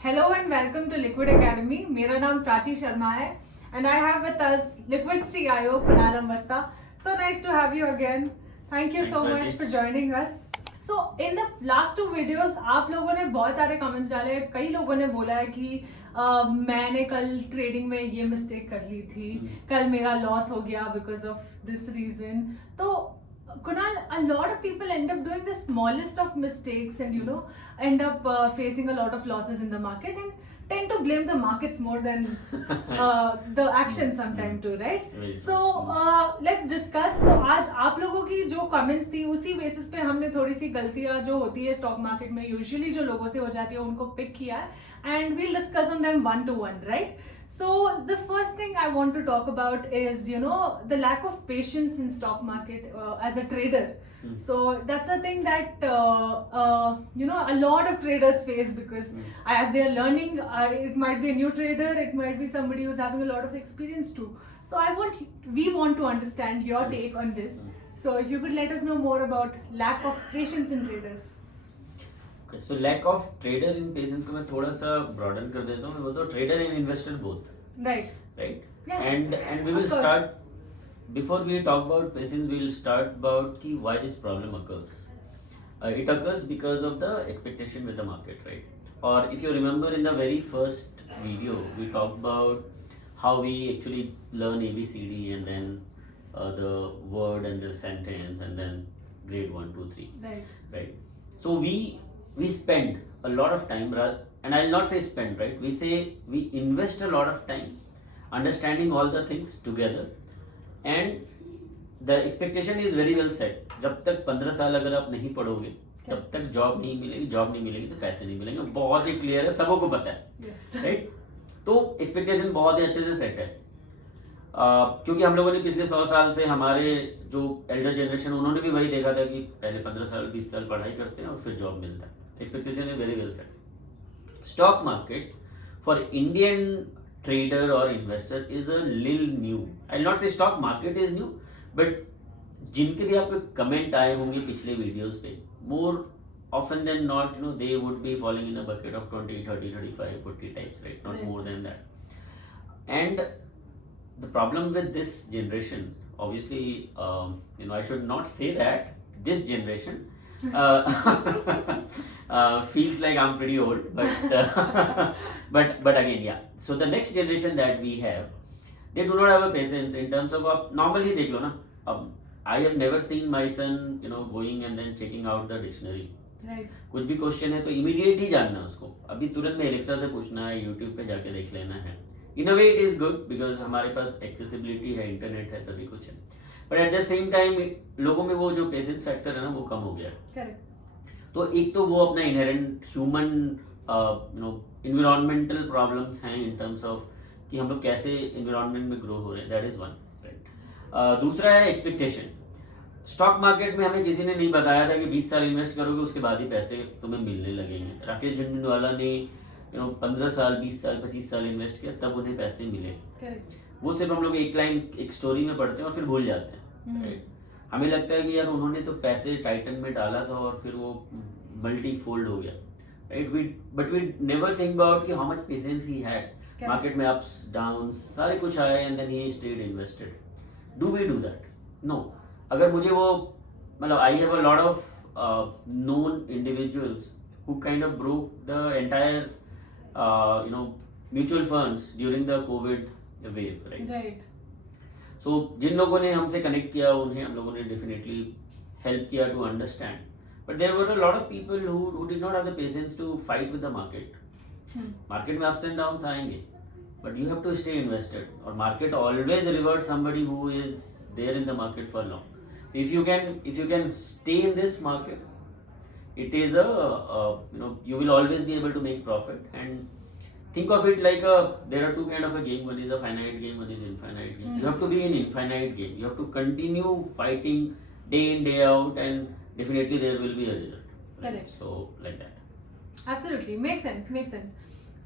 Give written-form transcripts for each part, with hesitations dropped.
Hello and welcome to Liquid Academy. मेरा नाम प्राची शर्मा है and I have with us Liquid CIO Kunal Ambasta. So nice to have you again. Thank you Thanks, so Prachi. much for joining us. So in the last two videos आप लोगों ने बहुत सारे comments डाले हैं. कई लोगों ने बोला है कि मैंने कल ट्रेडिंग में ये मिस्टेक कर ली थी, कल मेरा लॉस हो गया because of this reason. तो Kunal, a lot of people end up doing the smallest of mistakes and end up facing a lot of losses in the market and tend to blame the markets more than the action sometime too, right? So let's discuss. तो आज आप लोगों की जो comments थी उसी basis पे हमने थोड़ी सी गलतियां जो होती है stock market में usually जो लोगों से हो जाती है उनको pick किया है and we'll discuss on them one to one, right? So the first thing I want to talk about is the lack of patience in stock market as a trader. So that's a thing that a lot of traders face because as they are learning, it might be a new trader, it might be somebody who's having a lot of experience too. So we want to understand your take on this. So if you could let us know more about lack of patience in traders. Okay, so lack of trader in patience को मैं थोड़ा सा broaden कर देता हूँ. मैं बोलता हूँ trader and investor both. Right. Yeah. And we will start. Before we talk about patience, we will start about why this problem occurs. It occurs because of the expectation with the market, right? Or if you remember in the very first video, we talked about how we actually learn ABCD and then the word and the sentence and then grade 1, 2, 3. Right. So we spend a lot of time, and I'll not say spend, right? We say we invest a lot of time understanding all the things together, and the expectation is very well set. जब तक 15 साल अगर आप नहीं पढ़ोगे तब तक job नहीं मिलेगी तो पैसे नहीं मिलेंगे. बहुत ही क्लियर है, सबको को पता है, राइट? तो एक्सपेक्टेशन बहुत ही अच्छे से सेट है. क्योंकि हम लोगों ने पिछले 100 साल से हमारे जो एल्डर जनरेशन उन्होंने भी वही देखा था कि पहले 15 साल 20 साल पढ़ाई करते हैं और फिर जॉब मिलता है. Expectation is very well set. Stock market for Indian trader or investor is a little new. I'll not say stock market is new, but जिनके भी आपको कमेंट आए होंगे पिछले वीडियोस पे, more often than not, they would be falling in a bucket of 20, 30, 35, 40 types, right? Not more than that. And the problem with this generation, obviously, I should not say that this generation feels like I'm pretty old, but again, yeah. So the next generation that we have, they do not have a patience in terms of normally देख लो ना. I have never seen my son going and then checking out the dictionary. Right. कुछ भी question है तो immediate ही जानना है उसको. अभी तुरंत में एलेक्सा से पूछना है, यूट्यूब पे जाके देख लेना है. In a way it is good because हमारे पास एक्सेसिबिलिटी है, इंटरनेट है, सभी कुछ है. But at the same time लोगों में वो जो पेशेंस फैक्टर है ना वो कम हो गया. तो एक तो वो अपना इनहेरेंट ह्यूमन इन्वायरमेंटल प्रॉब्लम्स हैं इन टर्म्स ऑफ कि हम लोग कैसे इन्वायरमेंट में ग्रो हो रहे हैं. That is one, right. दूसरा है एक्सपेक्टेशन. स्टॉक मार्केट में हमें किसी ने नहीं बताया था कि 20 साल इन्वेस्ट करोगे उसके बाद ही पैसे तुम्हें मिलने लगेंगे. राकेश झुनझुनवाला ने 15 साल 20 साल 25 साल इन्वेस्ट किया तब उन्हें पैसे मिले. वो सिर्फ हम लोग एक लाइन एक स्टोरी में पढ़ते हैं और फिर भूल जाते हैं, राइट. हमें लगता है कि यार उन्होंने तो पैसे टाइटन में डाला था और फिर वो मल्टी फोल्ड हो गया, right. But we never think about कि how much patience he had. Market में अप्स डाउन्स सारे कुछ आए and then he stayed invested. Do we do that? No. अगर मुझे वो मतलब I have a lot of known individuals who kind of broke the entire mutual funds during the Covid wave, right. So जिन लोगों ने हमसे connect किया उन्हें हम लोगों ने डेफिनेटली हेल्प किया to understand. But there were a lot of people who did not have the patience to fight with the market. Market में अप्स एंड डाउन्स आएंगे but you have to stay invested. और market always revert somebody who is there in the market for long. If you can stay in this market, it is you will always be able to make profit. And think of it like there are two kind of a game. One is a finite game, one is infinite game. You have to be in infinite game. You have to continue fighting day in day out, and definitely there will be a result. Correct. So like that. Absolutely, makes sense.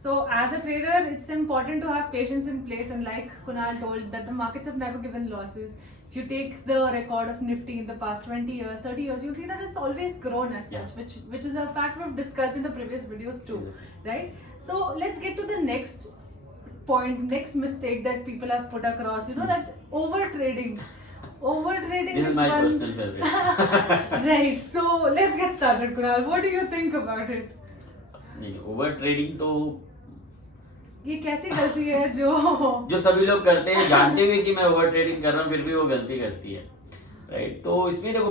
So as a trader, it's important to have patience in place, and like Kunal told, that the markets have never given losses. if you take the record of Nifty in the past 20 years, 30 years, you'll see that it's always grown as Yeah. such, which is a fact we've discussed in the previous videos too, right? So let's get to the next point, next mistake that people have put across, you know, that over trading. This is my personal favorite. Right, so let's get started, Kunal. What do you think about it? नहीं, over trading तो ये कैसी गलती है जो सभी लोग करते हैं, जानते हुए कि मैं ओवर ट्रेडिंग कर रहा हूँ, फिर भी वो गलती करती है, राइट? तो इसमें देखो,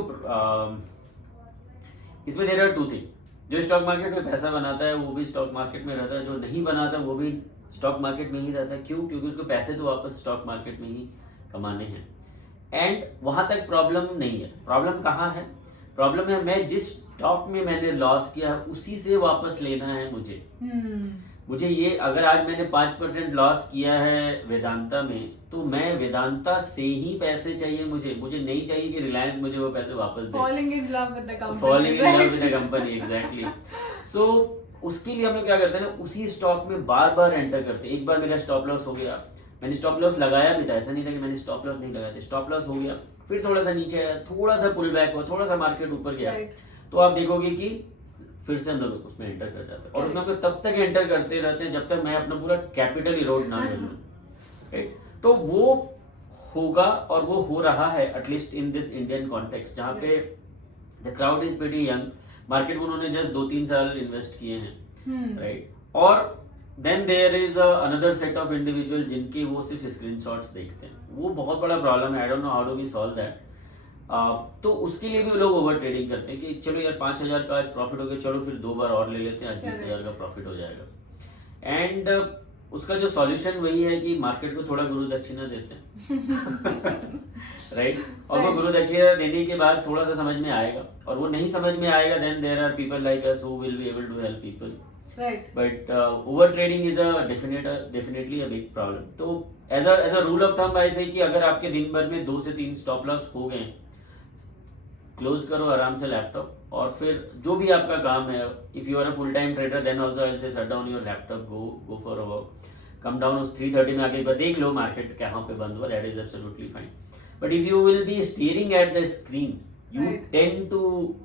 इसमें देयर आर टू थिंग. जो स्टॉक मार्केट में पैसा बनाता है वो भी स्टॉक मार्केट में रहता है, जो नहीं बनाता वो भी स्टॉक मार्केट में ही रहता है. क्यों? क्योंकि उसको पैसे तो वापस स्टॉक मार्केट में ही कमाने हैं. एंड वहां तक प्रॉब्लम नहीं है. प्रॉब्लम कहाँ है? प्रॉब्लम है मैं जिस स्टॉक में मैंने लॉस किया है उसी से वापस लेना है मुझे. मुझे ये, अगर आज मैंने 5% लॉस किया है वेदांता में, तो मैं वेदांता से ही पैसे चाहिए मुझे नहीं चाहिए कि रिलायंस मुझे वो पैसे वापस दे. Falling in love with the company. Falling in love with the company, exactly. So उसके लिए हम लोग क्या करते हैं ना, उसी स्टॉक में बार बार एंटर करते हैं. एक बार मेरा स्टॉप लॉस हो गया, मैंने स्टॉप लॉस लगाया भी था, ऐसा नहीं था कि मैंने स्टॉप लॉस नहीं लगाया था. स्टॉप लॉस हो गया, फिर थोड़ा सा नीचे आया, थोड़ा सा पुल बैक हुआ, थोड़ा सा मार्केट ऊपर गया, तो आप देखोगे कि फिर से हम लोग उसमें एंटर कर जाते हैं. और उसमें हम लोग तब तक एंटर करते रहते हैं जब तक मैं अपना पूरा कैपिटल इरोड ना कर लूं, राइट? तो वो होगा और वो हो रहा है, at least in this Indian context, जहाँ पे the crowd is pretty young. Market में उन्होंने जस्ट 2-3 साल इन्वेस्ट किए हैं, राइट? और then there is another set of individual जिनके वो सिर्फ स्क्रीनशॉट्स देखते हैं. वो बहुत बड़ा प्रॉब्लम है. I don't know how do we solve that. तो उसके लिए भी लोग ओवर ट्रेडिंग करते हैं कि चलो यार 5,000 का आज प्रॉफिट हो गया, चलो फिर 2 बार और ले लेते हैं, आज 20,000 का प्रॉफिट हो जाएगा. एंड उसका जो सॉल्यूशन वही है कि मार्केट को थोड़ा गुरु दक्षिणा देते हैं, राइट? और वो गुरु दक्षिणा देने के बाद थोड़ा सा समझ में आएगा, और वो नहीं समझ में आएगा, then there are people like us who will be able to help people, right? But over trading is definitely a big problem. तो as a rule of thumb ऐसे कि अगर आपके दिन भर में 2 से 3 स्टॉप लॉस हो गए, क्लोज करो आराम से लैपटॉप, और फिर जो भी आपका काम है, if you are a full time trader then also I will say shut down your laptop, go for a walk, come down उस 3:30 में आके एक बार देख लो मार्केट कहाँ पे बंद हुआ, that is absolutely fine. But if you will be staring at the screen, you tend to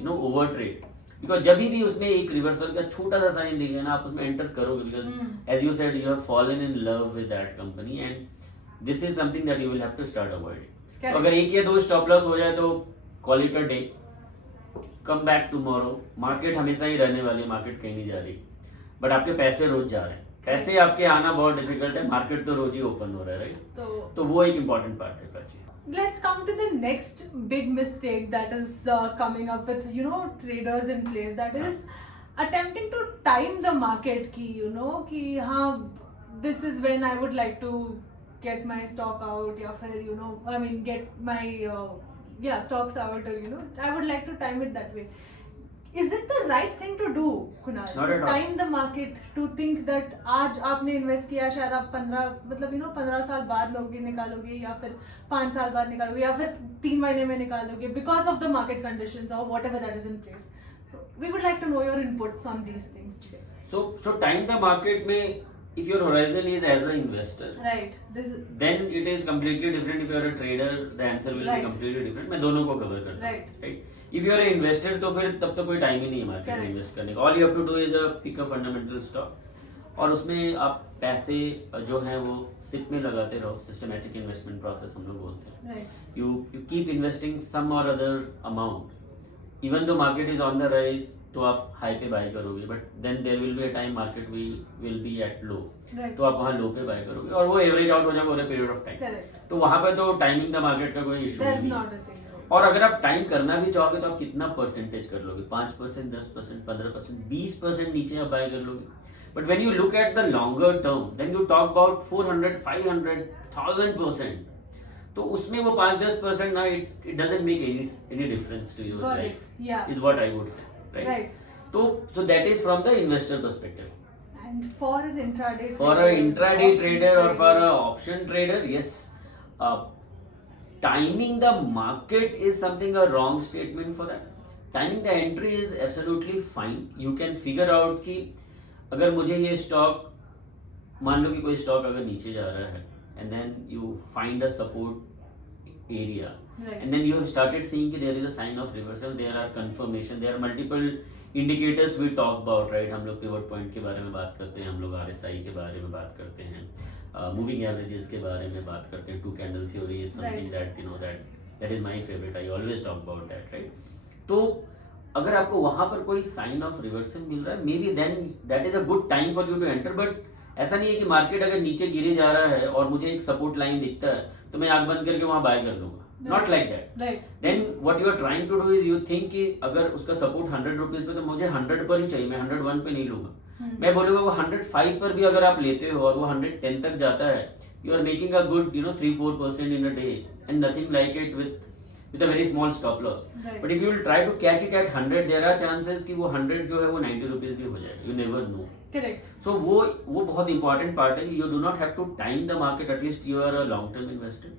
over trade, because जब भी उसमें एक रिवर्सल का छोटा सा साइन दिखेगा ना, आप उसमें एंटर करोगे, because as you said you have fallen in love with that company, and this is something that you will have to start avoiding. तो अगर 1 या 2 स्टॉप लॉस हो जाए तो call it a day, come back tomorrow. Market हमेशा ही रहने वाली, market कहीं नहीं जा रही, बट आपके पैसे रोज जा रहे हैं. पैसे आपके आना बहुत डिफिकल्ट है, मार्केट तो रोज ही ओपन हो रहा है, राइट? तो वो एक इम्पोर्टेंट पार्ट है. Prachi, let's come to the next big mistake that is coming up with traders in place, that is attempting to time the market ki हाँ this is when I would like to get my stock out, या फिर get my stocks out, or I would like to time it that way. Is it the right thing to do, Kunal? Not at all. Time the market to think that आज आपने invest किया, शायद आप 15 साल बाद लोगे निकालोगे, या फिर 5 साल बाद निकालोगे, या फिर 3 महीने में निकालोगे, because of the market conditions or whatever that is in place. So we would like to know your inputs on these things today. So time the market में, if your horizon is as an investor, right, then it is completely different. If you are a trader, the answer will be completely different. मैं दोनों को cover करता हूँ, right? If you are an investor, तो फिर तब तो कोई टाइम ही नहीं है मार्केट में इन्वेस्ट करने का. All you have to do is pick a fundamental stock, और उसमें आप पैसे जो हैं वो सिप में लगाते रहो. सिस्टमैटिक इन्वेस्टमेंट प्रोसेस हम लोग बोलते हैं. You keep investing some or other amount, even though market is on the rise, तो आप हाई पे बाय करोगे, but then there will be a time market will be at low, तो आप वहाँ लो पे बाय करोगे, और वो एवरेज आउट हो जाएगा over a period of time. तो वहाँ पे तो टाइमिंग द मार्केट का कोई इशू नहीं है. और अगर आप टाइम करना भी चाहोगे तो आप कितना परसेंटेज कर लोगे? 5%, 10%, 15%, 20% नीचे आप बाय कर लोगे. But when you look at the longer term, then you talk about 400, 500, 1000%. तो उसमें वो 5-10% ना, it doesn't make any difference to your life, is what I would say, right? So that is from the investor perspective. And for an intraday trader or for an option trader, yes, timing the market is something a wrong statement for that. Timing the entry is absolutely fine. You can figure out कि अगर मुझे ये stock, मान लो कि कोई stock अगर नीचे जा रहा है, and then you find a support area. Right. And then you have started seeing that there is a sign of reversal, there are confirmation, there are multiple indicators we talk about, right? हम लोग pivot point के बारे में बात करते हैं, हम लोग RSI के बारे में बात करते हैं, moving averages के बारे में बात करते हैं. Two candle theory is something Right. that you know that is my favorite. I always talk about that, right? तो अगर आपको वहां पर कोई साइन ऑफ रिवर्सल मिल रहा है, maybe then that is a good time for you to enter. बट ऐसा नहीं है कि मार्केट अगर नीचे गिरे जा रहा है और मुझे एक सपोर्ट लाइन दिखता है तो मैं आंख बंद करके वहां बाय कर लूंगा. Not like that. Then what you are trying to do is you think कि अगर उसका सपोर्ट 100 रुपीज पे तो मुझे 100 पर ही चाहिए, मैं 101 पे नहीं लूंगा. मैं बोलूंगा वो 105 पर भी अगर आप लेते हो और वो 110 तक जाता है, you are making a good 3-4% in a day and nothing like it with a very small stop loss. Right. But if you will try to catch it at 100, there are chances कि वो 100 जो है वो 90 rupees भी हो जाए. You never know. Correct. So वो बहुत important part है कि you do not have to time the market. At least you are a long term investor.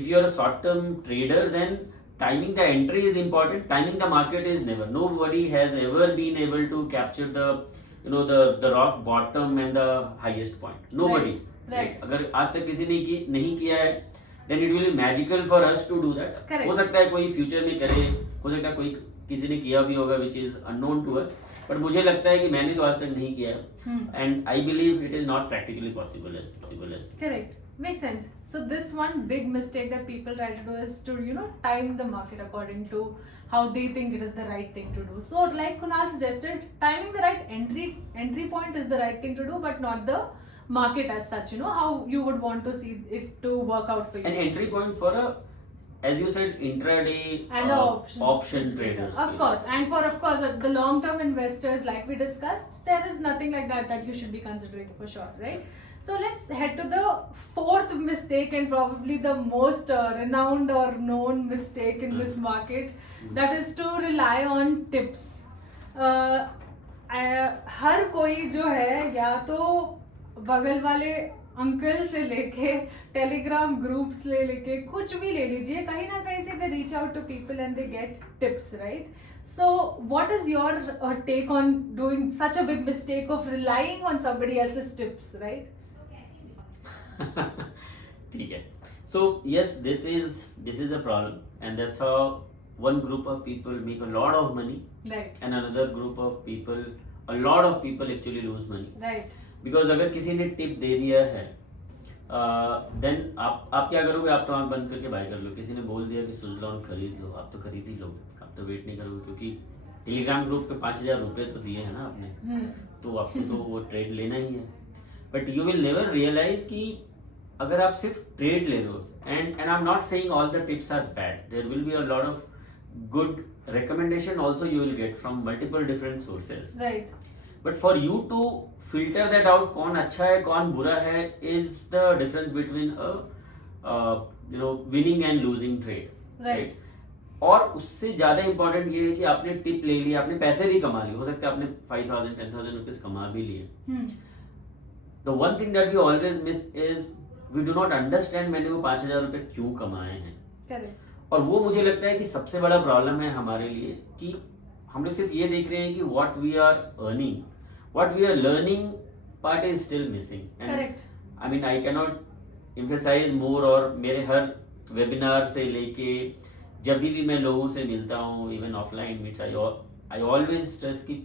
If you are a short term trader, then timing the entry is important. Timing the market is never. Nobody has ever been able to capture the rock bottom and the highest point. Nobody. Right. अगर आज तक किसी ने नहीं किया है, then it will be magical for us to do that. Correct. हो सकता है कोई फ्यूचर में करे, हो सकता है कोई किसी ने किया भी होगा which is unknown to us. But मुझे लगता है कि मैंने तो आज तक नहीं किया है. And I believe it is not practically possible as. Correct. Makes sense. So this one big mistake that people try to do is to time the market according to how they think it is the right thing to do. So like Kunal suggested, timing the right entry point is the right thing to do, but not the market as such. How you would want to see it to work out for you. An entry point for as you said, intraday And the option traders. Of course, and for the long-term investors, like we discussed, there is nothing like that you should be considering for sure, right? So let's head to the fourth mistake and probably the most renowned or known mistake in this market. That is to rely on tips. हर कोई जो है या तो बगल वाले uncle से लेके Telegram groups लेके कुछ भी ले लीजिए, कहीं ना कहीं से they reach out to people and they get tips, right? So what is your take on doing such a big mistake of relying on somebody else's tips, right? ठीक है. So yes, this is a problem, and that's how one group of people make a lot of money, right? And another group of people, a lot of people actually lose money, right? Because अगर किसी ने tip दे दिया है then आप क्या करोगे? आप तो आंख बंद करके बाय कर लो. किसी ने बोल दिया कि सुजलॉन खरीद लो, आप तो खरीद ही लोगे, आप तो वेट नहीं करोगे, क्योंकि टेलीग्राम ग्रुप पे 5,000 रुपये तो दिए हैं ना आपने, तो आपको तो वो ट्रेड लेना ही है. But you will never realize कि अगर आप सिर्फ ट्रेड ले रहे हो, and I am not saying all the tips are bad, there will be a lot of good recommendation also you will get from multiple different sources, right? But for you to filter that out, कौन अच्छा है कौन बुरा है, is the difference between a winning and losing trade, right? और उससे ज्यादा important ये है कि आपने टिप ले लिया, आपने पैसे भी कमा लिए, हो सकता है आपने 5,000-10,000 रुपीज कमा भी लिए. The one thing that we always miss is we do not understand मैंने वो 5,000 रुपए क्यों कमाए हैं. Correct. और वो मुझे लगता है कि सबसे बड़ा प्रॉब्लम है हमारे लिए कि हम लोग सिर्फ ये देख रहे हैं कि what we are earning, what we are learning part is still missing. Correct. I mean I can not emphasise more, और मेरे हर वेबिनार से लेके जब भी मैं लोगों से मिलता हूँ, even offline meets, I always stress कि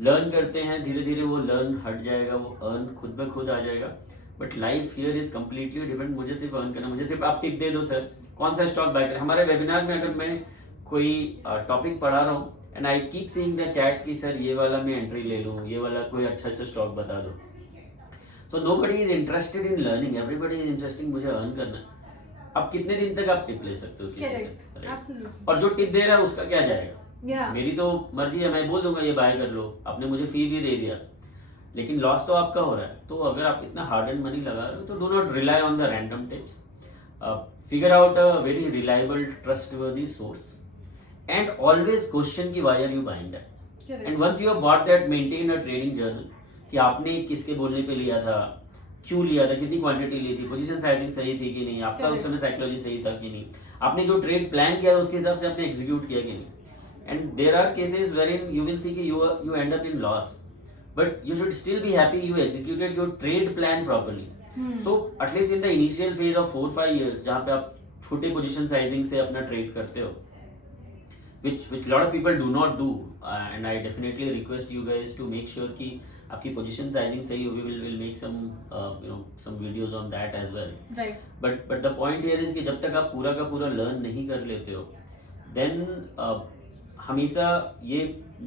लर्न करते हैं, धीरे धीरे वो लर्न हट जाएगा, वो अर्न खुद ब खुद आ जाएगा. But life here is completely different. मुझे सिर्फ अर्न करना, मुझे सिर्फ आप टिप दे दो सर कौन सा स्टॉक बाय करें. हमारे वेबिनार में अगर मैं कोई टॉपिक पढ़ा रहा हूँ and I keep seeing the chat कि सर ये वाला मैं एंट्री ले लूँ, ये वाला कोई अच्छा सा स्टॉक बता दो. So nobody is interested in learning, everybody is interested मुझे अर्न करना. अब कितने दिन तक आप टिप ले सकते हो किसी से, Absolutely. और जो टिप दे रहा है उसका क्या जाएगा? Yeah. मेरी तो मर्जी है, मैं बोल दूंगा ये बाय कर लो, आपने मुझे फी भी दे दिया, लेकिन लॉस तो आपका हो रहा है. तो अगर आप इतना हार्ड एंड मनी लगा रहे हो तो do not rely on the random tips. Figure out a very reliable, trustworthy source, and always question कि why are you buying that. Correct. And once you have bought that, maintain a trading journal कि आपने किसके बोलने पे लिया था, क्यों लिया था, कितनी क्वांटिटी ली थी, पोजीशन साइजिंग सही थी कि नहीं, आपका उस समय साइकोलॉजी सही था कि नहीं, आपने जो ट्रेड प्लान किया उसके हिसाब से आपने एग्जीक्यूट किया कि नहीं. And there are cases wherein you will see कि you end up in loss, but you should still be happy you executed your trade plan properly. So at least in the initial phase of 4-5 years, जहाँ पे आप छोटे position sizing से अपना trade करते हो, which lot of people do not do, and I definitely request you guys to make sure कि आपकी पोजीशन साइजिंग सही हो. We will make some some videos on that as well. Right. But the point here is कि जब तक आप पूरा का पूरा लर्न नहीं कर लेते हो, then हमेशा ये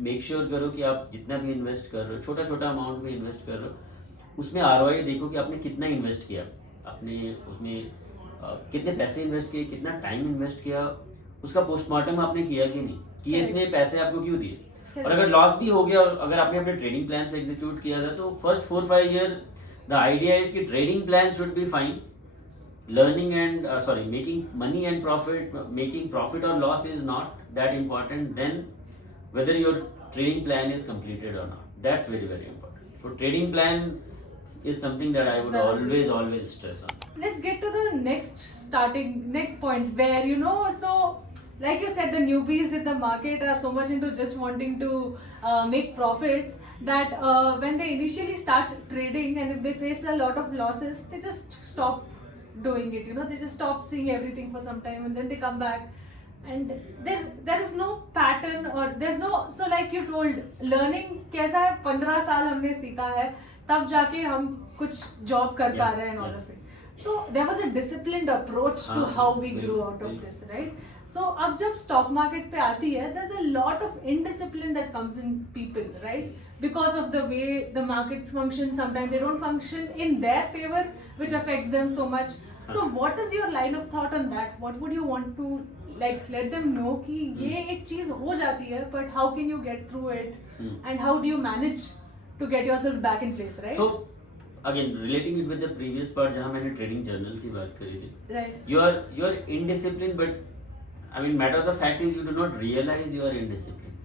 मेक श्योर करो कि आप जितना भी इन्वेस्ट कर रहे हो, छोटा छोटा अमाउंट में इन्वेस्ट कर रहे हो, उसमें ROI देखो कि आपने कितना इन्वेस्ट किया, आपने उसमें कितने पैसे इन्वेस्ट किए, कितना टाइम इन्वेस्ट किया, उसका पोस्टमार्टम आपने किया कि नहीं, कि इसने पैसे आपको क्यों दिए. और अगर लॉस भी हो गया, अगर आपने अपने ट्रेडिंग प्लान से एग्जीक्यूट किया था, तो first 4-5 year the idea is कि trading plan should be fine, learning and making money and profit, making profit or loss is not that important, then whether your trading plan is completed or not, that's very very important. So trading plan is something that I would always stress on. Let's get to the next point where, you know, so like you said, the newbies in the market are so much into just wanting to make profits that when they initially start trading and if they face a lot of losses, they just stop doing it, you know, they just stop seeing everything for some time and then they come back and there is no pattern or there's no, so like you told, learning कैसा है, 15 साल हमने सीखा है तब जाके हम कुछ जॉब कर पा रहे हैं and all of it. So there was a disciplined approach to how we grew out of this, right? So अब जब stock market पे आती है, there's a lot of indiscipline that comes in people, right? Because of the way the markets function, sometimes they don't function in their favor, which affects them so much. So what is your line of thought on that? What would you want to like let them know कि ये एक चीज हो जाती है, but how can you get through it, and how do you manage to get yourself back in place, right? So again, relating it with the previous part जहाँ मैंने trading journal की बात करी थी, right, you are indisciplined, but I mean matter of the fact is you do not realize you are indisciplined.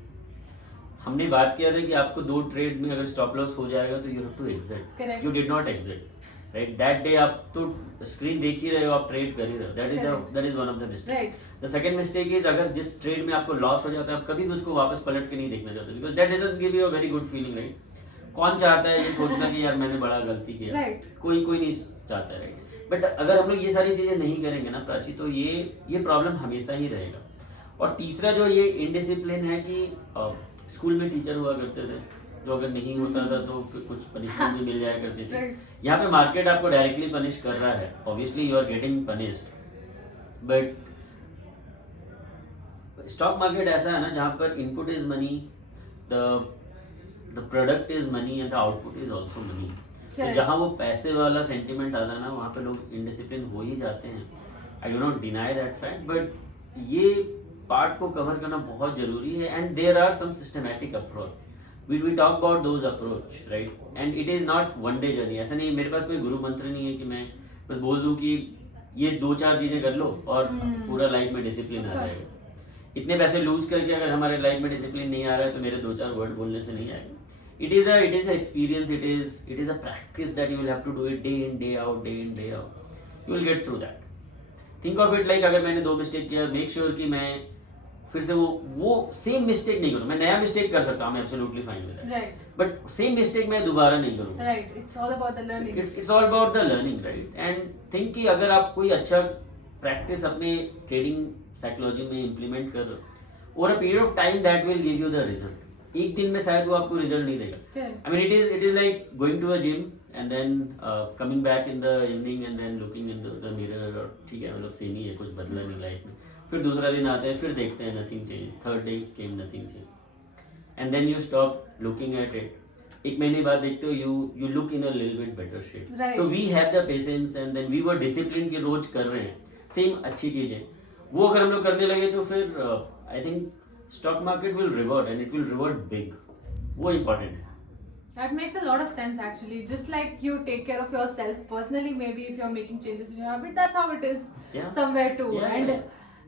हमने बात किया था कि आपको 2 ट्रेड में अगर स्टॉप लॉस हो जाएगा तो you have to exit, you did not exit, right? That day आप तो स्क्रीन देख ही रहे हो, आप ट्रेड कर ही रहे हो, that is one of the mistake. The second mistake is अगर जिस ट्रेड में आपको लॉस हो जाता है आप कभी भी उसको वापस पलट के नहीं देखना चाहते, because that doesn't give you a very good feeling, right? कौन चाहता है ये सोचना कि यार मैंने बड़ा गलती किया, कोई नहीं चाहता, राइट? बट अगर हम लोग ये सारी चीजें नहीं करेंगे ना प्राची, तो ये प्रॉब्लम हमेशा ही रहेगा. और तीसरा जो ये इनडिसिप्लिन है कि स्कूल में टीचर हुआ करते थे जो अगर नहीं होता था तो फिर कुछ पनिशमेंट भी मिल जाया करती थी. यहाँ पे मार्केट आपको डायरेक्टली पनिश कर रहा है, obviously you are getting punished, but stock market ऐसा है ना जहाँ पर input is money, the product is money and the output is also money. तो जहाँ वो पैसे वाला सेंटिमेंट आता है ना, वहाँ पे लोग इनडिसिप्लिन हो ही जाते हैं. I do not deny that fact, but ये पार्ट को कवर करना बहुत जरूरी है. And there are some systematic approach, we talk about those approach, right? And it is not one day journey. ऐसा नहीं, मेरे पास कोई गुरु मंत्र नहीं है कि मैं बस बोल दूं कि ये 2-4 चीजें कर लो और पूरा लाइफ में डिसिप्लिन आ जाएगा. इतने पैसे लूज करके अगर हमारे लाइफ में डिसिप्लिन नहीं आ रहा है तो मेरे 2-4 वर्ड बोलने से नहीं आएगा. It is a experience, it is a practice that you will have to do it day in day out. You will get through that. Think of it like अगर मैंने 2 मिस्टेक किया, मेक श्योर कि मैं फिर से वो same mistake नहीं करूँ. मैं नया मिस्टेक कर सकता हूँ, मैं absolutely fine with that, right? But same mistake मैं दोबारा नहीं करूँ, right? It's all about the learning, it's all about the learning, right? And think कि अगर आप कोई अच्छा प्रैक्टिस अपने ट्रेडिंग साइकोलॉजी में इम्प्लीमेंट कर रहे हो over a period of time, that will give you the result. एक दिन में शायद वो आपको रिजल्ट नहीं देगा. I mean it is like going to a gym and then coming back in the evening and then looking in the mirror, और ठीक है मतलब सेम ही है, कुछ बदला नहीं लाइफ में. फिर दूसरा दिन आते हैं, फिर देखते हैं nothing change, third day came nothing change, and then you stop looking at it. एक महीने बाद देखते हो you look in a little bit better shape. So we have the patience and then we were discipline कि रोज कर रहे हैं सेम अच्छी चीजें. वो अगर हम लोग करने लगे तो फिर I think stock market will reward and it will reward big. वो इम्पोर्टेंट है. That makes a lot of sense actually. Just like you take care of yourself personally, maybe if you're making changes in your habit, that's how it is somewhere too.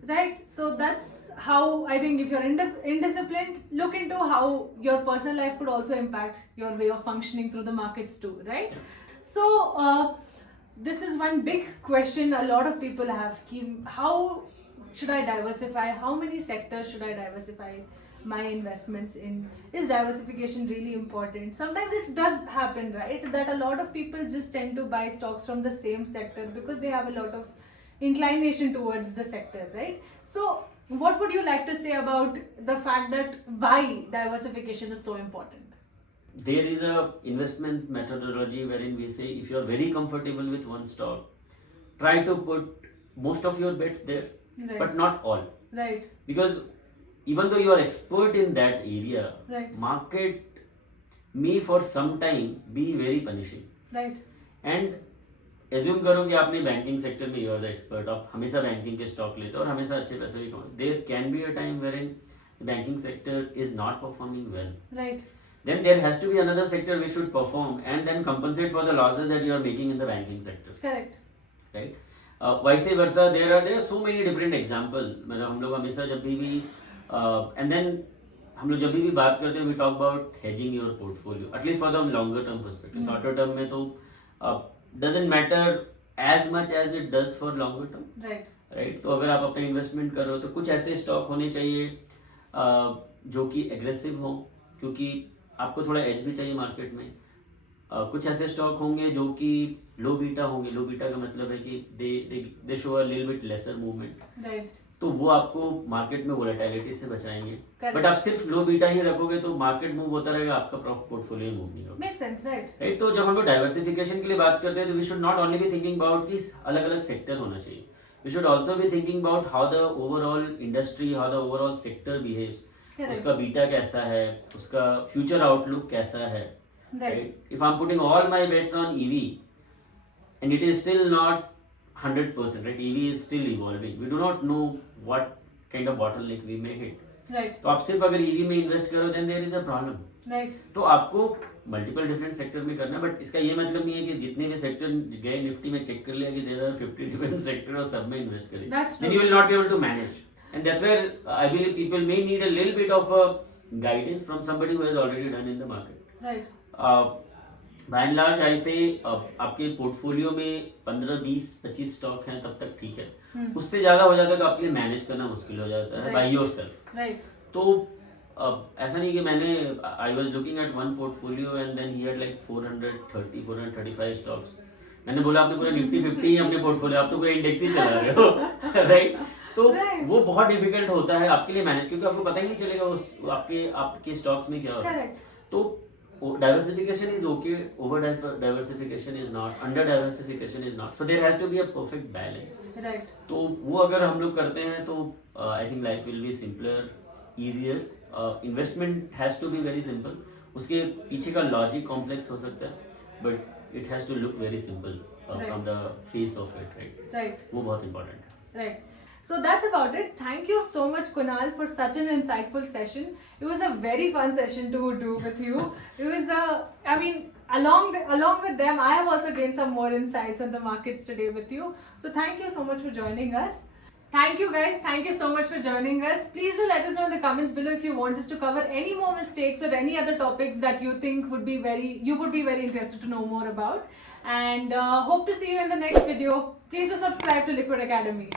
Right? So that's how I think if you're indisciplined, look into how your personal life could also impact your way of functioning through the markets too, right? So this is one big question a lot of people have. How should I diversify? How many sectors should I diversify my investments in? Is diversification really important? Sometimes it does happen, right, that a lot of people just tend to buy stocks from the same sector because they have a lot of inclination towards the sector, right? So what would you like to say about the fact that why diversification is so important? There is a investment methodology wherein we say if you are very comfortable with one stock, try to put most of your bets there, Right. but not all. Right. Because even though you are expert in that area, Right. market may for some time be very punishing. Right. And assume करो कि आपने banking sector में you are the expert, आप हमेशा banking के stock लेते हो और हमेशा अच्छे पैसे भी कमाते, there can be a time where in banking sector is not performing well, Right. then there has to be another sector which should perform and then compensate for the losses that you are making in the banking sector, Correct. right? Vice versa, there are so many different examples. मतलब हम लोग हमेशा जब भी and then हम लोग जब भी बात करते हैं we talk about hedging your portfolio at least for the longer term perspective. Shorter term में तो doesn't matter as much as it does for longer term, Right. right? तो अगर आप अपने इन्वेस्टमेंट कर रहे हो तो कुछ ऐसे स्टॉक होने चाहिए जो कि एग्रेसिव हो, क्योंकि आपको थोड़ा एज भी चाहिए मार्केट में. कुछ ऐसे स्टॉक होंगे जो कि लो बीटा होंगे. लो बीटा का मतलब है कि they show a little bit lesser movement, Right. तो वो आपको मार्केट में वोलेटिलिटी से बचाएंगे. Correct. बट आप सिर्फ लो बीटा ही रखोगे तो मार्केट मूव होता रहेगा, आपका पोर्टफोलियो मूव नहीं होगा. Makes sense. Right. राइट. तो जब हम लोग डाइवर्सिफिकेशन के लिए बात करते हैं तो we should not only be thinking about कि अलग अलग सेक्टर होना चाहिए, we should also be thinking about how the overall industry, how the overall sector behaves, Correct. उसका बीटा कैसा है, उसका फ्यूचर आउटलुक कैसा है. Right. If I'm putting all my bets on EV and it is still not 100%, right? EV is still evolving. We do not know what kind of bottleneck we may hit. Right. तो आप सिर्फ अगर EV में invest करो then there is a problem. Right. तो आपको multiple different sector में करना है, बट इसका ये मतलब नहीं है कि जितने भी सेक्टर गए निफ्टी में चेक कर लिया कि देयर आर 50 डिफरेंट सेक्टर और सब में इन्वेस्ट करें. That's Then true. you will not be able to manage. And that's where I believe people may need a little bit of a guidance from somebody who has already done in the market. Right. By and large ऐसे आपके portfolio में 15, 20, 25 stock हैं तब तक ठीक है. उससे ज्यादा हो जाता है तो आपके लिए मैनेज करना मुश्किल हो जाता है बाय योरसेल्फ. Right. तो ऐसा नहीं कि मैंने I was looking at one portfolio and then he had like 430, 435 stocks. मैंने बोला आपने पूरा निफ्टी 50 ही अपने पोर्टफोलियो, आप तो पूरा इंडेक्स ही चला रहे हो. राइट. तो वो बहुत डिफिकल्ट होता है आपके लिए मैनेज, क्योंकि आपको पता ही नहीं चलेगा उस आपके स्टॉक्स में क्या हो रहा है. Correct. तो diversification is okay, over diversification is not, under diversification is not, so there has to be a perfect balance. Right. तो वो अगर हम लोग करते हैं तो I think life will be simpler, easier. Investment has to be very simple. उसके पीछे का लॉजिक कॉम्प्लेक्स हो सकता है, but it has to look very simple from the face of it. Right. Right. वो बहुत इंपॉर्टेंट है. Right. So that's about it. Thank you so much, Kunal, for such an insightful session. It was a very fun session to do with you. It was I mean, along with them, I have also gained some more insights on the markets today with you. So thank you so much for joining us. Thank you guys. Thank you so much for joining us. Please do let us know in the comments below if you want us to cover any more mistakes or any other topics that you think would be very interested to know more about. And hope to see you in the next video. Please do subscribe to Liquid Academy.